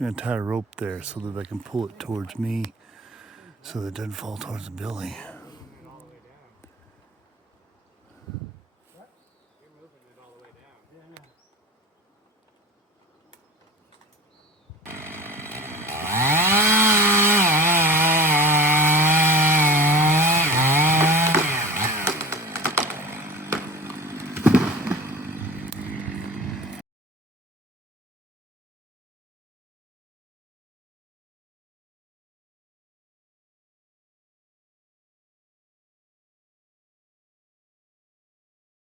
I'm gonna tie a rope there so that I can pull it towards me so that it doesn't fall towards the belly.